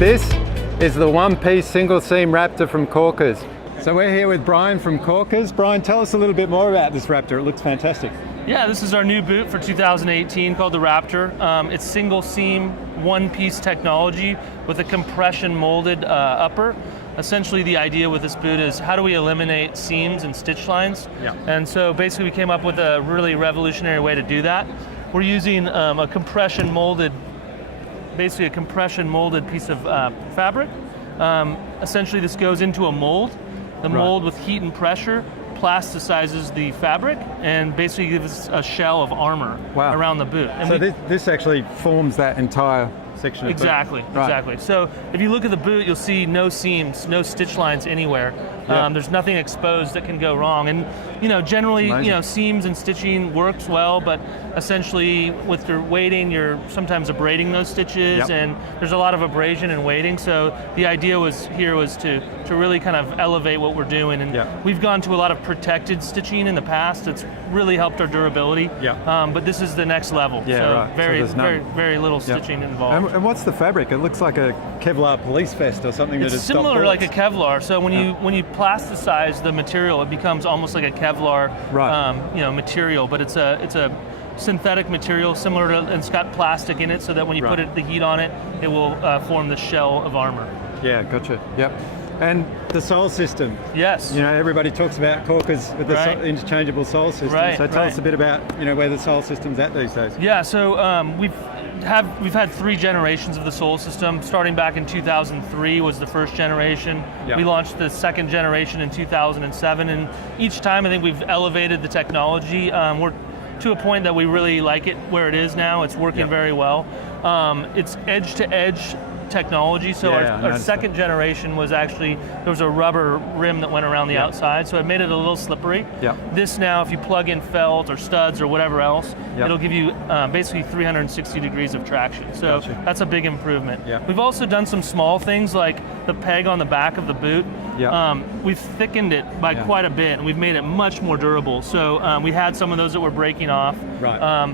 This is the one-piece single seam Wraptr from Korkers. So we're here with Brian from Korkers. Brian, tell us a little bit more about this Wraptr. It looks fantastic. Yeah, this is our new boot for 2018 called the Wraptr. It's single seam, one-piece technology with a compression molded upper. Essentially the idea with this boot is how do we eliminate seams and stitch lines? Yeah. And so basically we came up with a really revolutionary way to do that. We're using a compression molded piece of fabric. Essentially this goes into a mold. The mold with heat and pressure plasticizes the fabric and basically gives us a shell of armor around the boot. And so this actually forms that entire section of exactly, boot. Exactly. So if you look at the boot, you'll see no seams, no stitch lines anywhere. There's nothing exposed that can go wrong. And generally, seams and stitching works well, but essentially with your weighting, you're sometimes abrading those stitches, and there's a lot of abrasion and weighting. So the idea was to really kind of elevate what we're doing. And we've gone to a lot of protected stitching in the past. It's really helped our durability. But this is the next level. Very little stitching involved. And what's the fabric? It looks like a Kevlar police vest or something. It's similar like a Kevlar. So when you plasticize the material, it becomes almost like a Kevlar material. But it's a synthetic material similar to, and it's got plastic in it, so that when you put the heat on it, it will form the shell of armor. Yeah, gotcha. Yep. And the sole system. Yes. Everybody talks about Korkers with the interchangeable sole system. So tell us a bit about where the sole system's at these days. Yeah. So we've had 3 generations of the sole system. Starting back in 2003 was the first generation. We launched the second generation in 2007, and each time I think we've elevated the technology. We're to a point that we really like it where it is now. It's working very well. It's edge-to-edge technology. So our second generation was actually, there was a rubber rim that went around the outside, so it made it a little slippery. This now, if you plug in felt or studs or whatever else, it'll give you basically 360 degrees of traction. So that's a big improvement. We've also done some small things like the peg on the back of the boot. We've thickened it by quite a bit, and we've made it much more durable. So we had some of those that were breaking off.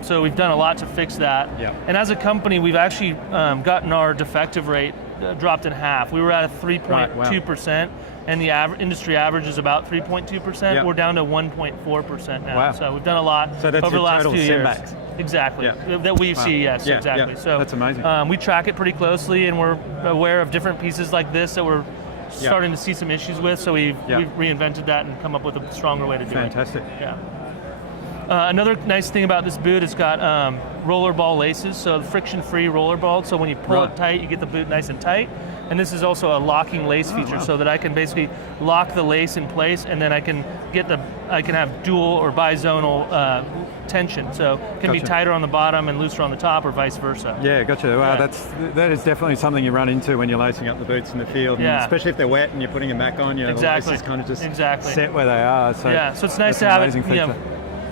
So we've done a lot to fix that. And as a company, we've actually gotten our defective rate dropped in half. We were at a 3.2%, and the industry average is about 3.2%. We're down to 1.4% now. So we've done a lot over the last few years. Exactly. That we see, yes, exactly. So that's amazing. We track it pretty closely, and we're aware of different pieces like this that we're starting to see some issues with, so we've reinvented that and come up with a stronger way to do it. Fantastic. Another nice thing about this boot, it's got rollerball laces, so friction-free rollerball, so when you pull it tight, you get the boot nice and tight. And this is also a locking lace feature, so that I can basically lock the lace in place, and then I can have dual or bi-zonal tension, so it can be tighter on the bottom and looser on the top, or vice versa. Yeah, gotcha. Wow, that is definitely something you run into when you're lacing up the boots in the field, and especially if they're wet and you're putting them back on. The laces kind of just set where they are. So so it's nice to have it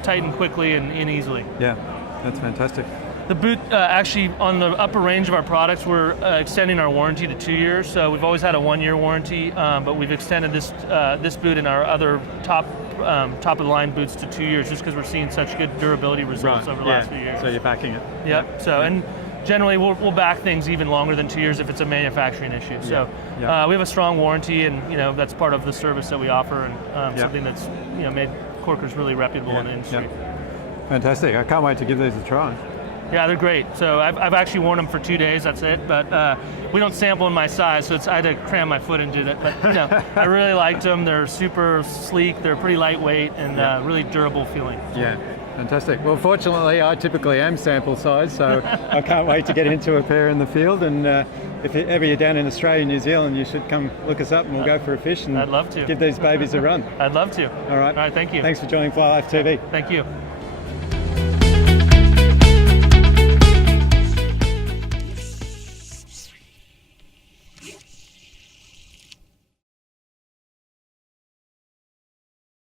tighten quickly and easily. Yeah, that's fantastic. The boot, actually, on the upper range of our products, we're extending our warranty to 2 years. So we've always had a 1-year warranty, but we've extended this boot and our other top of the line boots to 2 years, just because we're seeing such good durability results over the last few years. So you're backing it. Yep. So and generally we'll back things even longer than 2 years if it's a manufacturing issue. So we have a strong warranty, and that's part of the service that we offer, and something that's made Korkers really reputable in the industry. Fantastic. I can't wait to give these a try. Yeah, they're great. So I've actually worn them for 2 days, that's it. But we don't sample in my size, so I had to cram my foot into it. But I really liked them. They're super sleek, they're pretty lightweight, and really durable feeling. Yeah, fantastic. Well, fortunately, I typically am sample size, so I can't wait to get into a pair in the field. And if ever you're down in Australia, New Zealand, you should come look us up, and we'll go for a fish and I'd love to. Give these babies a run. I'd love to. All right, thank you. Thanks for joining IFTD. Thank you.